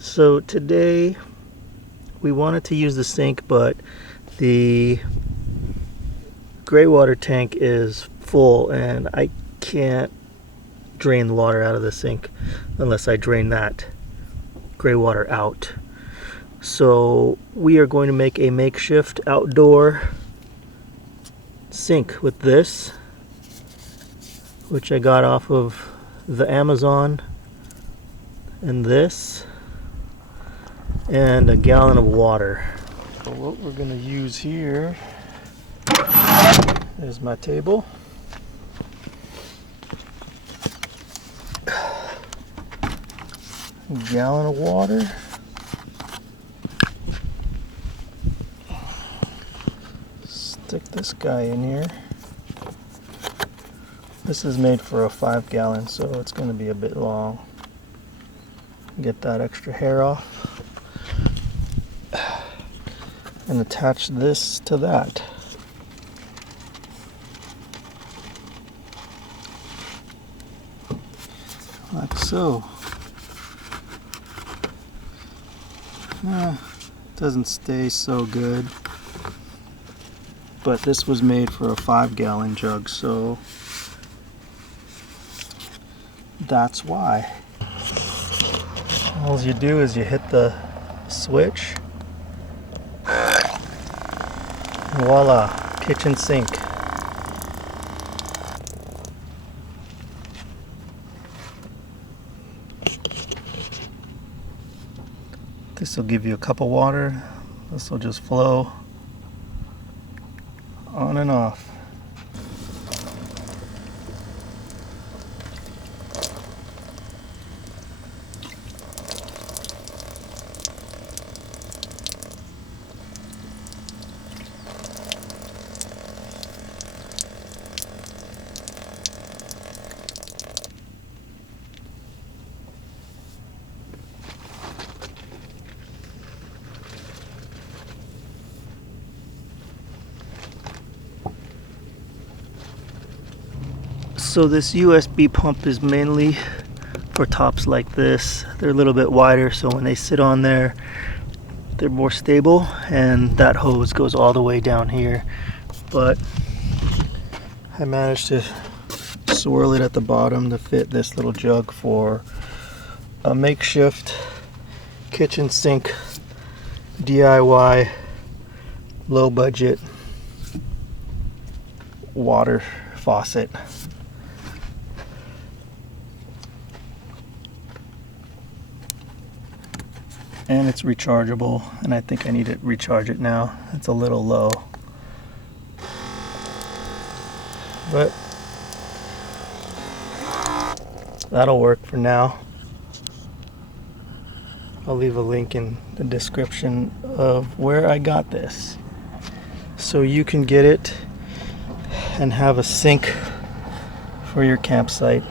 So today we wanted to use the sink, but the gray water tank is full and I can't drain the water out of the sink unless I drain that gray water out. So we are going to make a makeshift outdoor sink with this, which I got off of the Amazon, and this, and a gallon of water. So what we're going to use here is my table. A gallon of water. Stick this guy in here. This is made for a 5-gallon, so it's going to be a bit long. Get that extra hair off and attach this to that. Like so. Doesn't stay so good, but this was made for a 5-gallon jug, so that's why. All you do is you hit the switch, and voila, kitchen sink. This will give you a cup of water. This will just flow on and off. So this USB pump is mainly for tops like this. They're a little bit wider, so when they sit on there, they're more stable, and that hose goes all the way down here. But I managed to swirl it at the bottom to fit this little jug for a makeshift kitchen sink, DIY, low budget water faucet. And it's rechargeable, and I think I need to recharge it now. It's a little low. But that'll work for now. I'll leave a link in the description of where I got this, so you can get it and have a sink for your campsite.